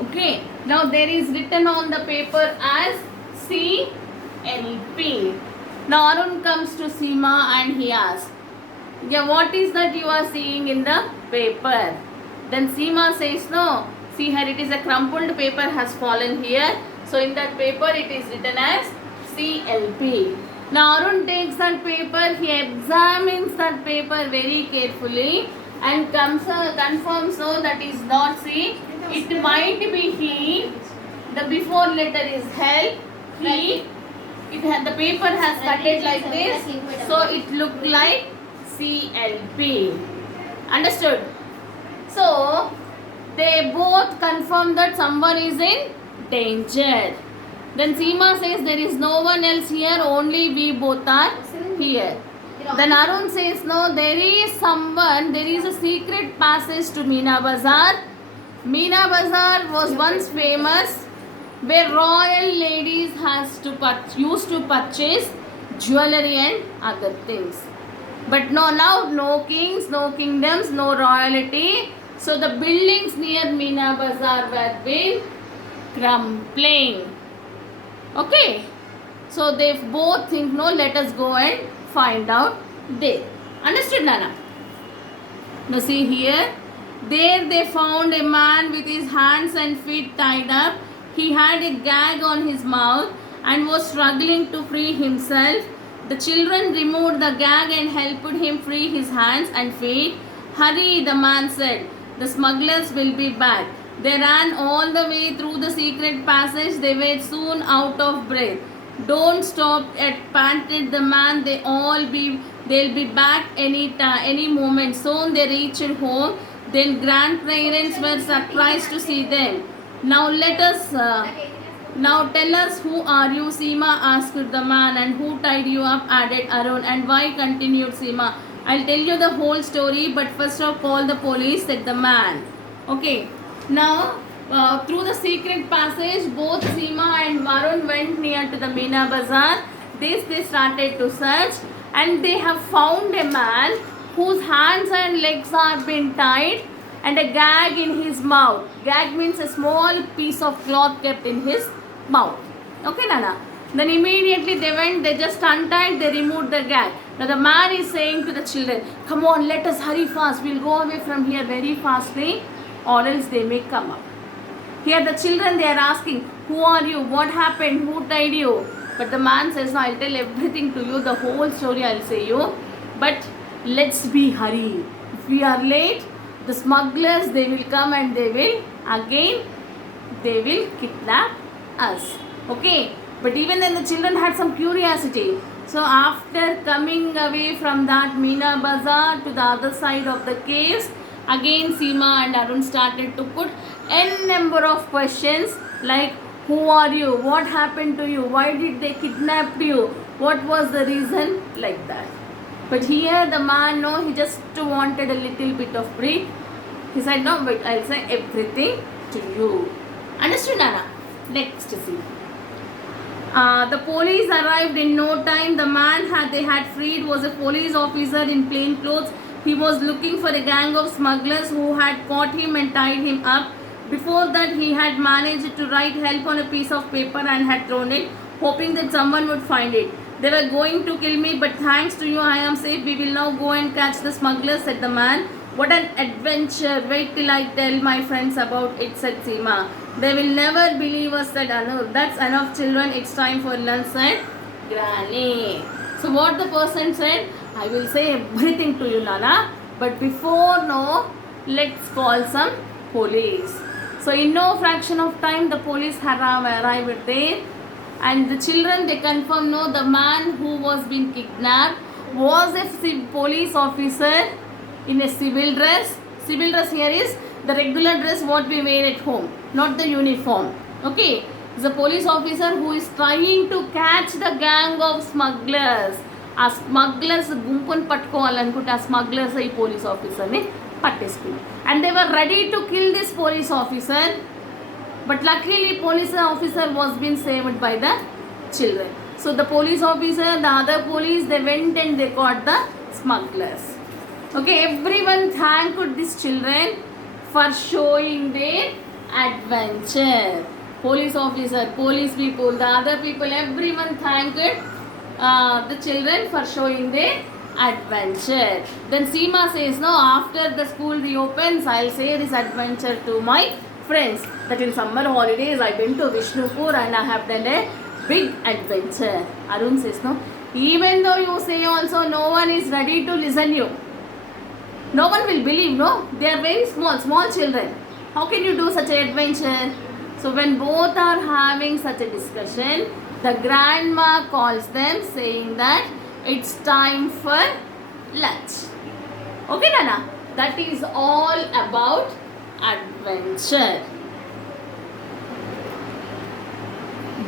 Okay, now there is written on the paper as CLP. Now Arun comes to Seema and he asks, yeah, what is that you are seeing in the paper? Then Seema says, no, see here it is a crumpled paper has fallen here. So in that paper it is written as CLP. Now Arun takes that paper, he examines that paper very carefully and confirms, no, that is not C. It might be he. The before letter is help. He. The paper has cut it like this. So it looked like CLP. Understood? So they both confirm that someone is in danger. Then Seema says there is no one else here, only we both are here. Then Arun says no, there is someone, there is a secret passage to Meena Bazaar. Meena Bazaar was once famous where royal ladies used to purchase jewelry and other things. But no, now no kings, no kingdoms, no royalty. So the buildings near Meena Bazaar were been crumbling. Okay. So they both think, no, let us go and find out there. Understood, Nana? Now see here. There they found a man with his hands and feet tied up. He had a gag on his mouth and was struggling to free himself. The children removed the gag and helped him free his hands and feet. Hurry, the man said. The smugglers will be back. They ran all the way through the secret passage. They were soon out of breath. Don't stop panted the man. They'll be back any moment. Soon they reached home. Then grandparents were surprised to see them. Now tell us, who are you? Seema asked the man. And who tied you up? Added Arun. And why? Continued Seema. I'll tell you the whole story, but first of all, the police, said the man. Okay. Now, through the secret passage, both Seema and Arun went near to the Meena Bazaar. They started to search, and they have found a man whose hands and legs are been tied and a gag in his mouth. Gag means a small piece of cloth kept in his mouth. Okay, Nana? Then immediately they just untied, they removed the gag. Now the man is saying to the children, come on, let us hurry fast. We'll go away from here very fastly, or else they may come up. Here the children, they are asking, who are you? What happened? Who tied you? But the man says, no, I'll tell everything to you. The whole story I'll say you. But let's be hurry. If we are late, the smugglers, they will come and they will kidnap us. Okay. But even then the children had some curiosity. So after coming away from that Meena Bazaar to the other side of the caves, again Seema and Arun started to put n number of questions like, who are you? What happened to you? Why did they kidnap you? What was the reason? Like that. But here the man, no, he just wanted a little bit of break. He said, no, but I'll say everything to you. Understood, Nana? Next, see. The police arrived in no time. The man they had freed was a police officer in plain clothes. He was looking for a gang of smugglers who had caught him and tied him up. Before that, he had managed to write help on a piece of paper and had thrown it, hoping that someone would find it. They were going to kill me, but thanks to you, I am safe. We will now go and catch the smugglers, said the man. What an adventure. Wait till I tell my friends about it, said Seema. They will never believe us, said Anu. That's enough, children. It's time for lunch, said Granny. So what the person said, I will say everything to you, Nana. But before, no, let's call some police. So in no fraction of time, the police had arrived there. And the children, they confirm, no, the man who was being kidnapped was a police officer in a civil dress. Civil dress here is the regular dress what we wear at home, not the uniform. Okay, the police officer who is trying to catch the gang of smugglers. ఆ smugglers గుంపును పట్టుకోవాలనుకుంటే ఆ smugglers ఈ police ఆఫీసర్ని పట్టేసుకుంది. And they were ready to kill this police officer. But luckily, police officer was being saved by the children. So the police officer, the other police, they went and they caught the smugglers. Okay, everyone thanked these children for showing their adventure. Police officer, police people, the other people, everyone thanked the children for showing their adventure. Then Seema says, no, after the school reopens, I'll say this adventure to my friends. That in summer holidays, I've been to Vishnupur and I have done a big adventure. Arun says, no, even though you say also, no one is ready to listen you. No one will believe, no? They are very small children. How can you do such an adventure? So when both are having such a discussion, the grandma calls them saying that it's time for lunch. Okay, Nana? That is all about adventure.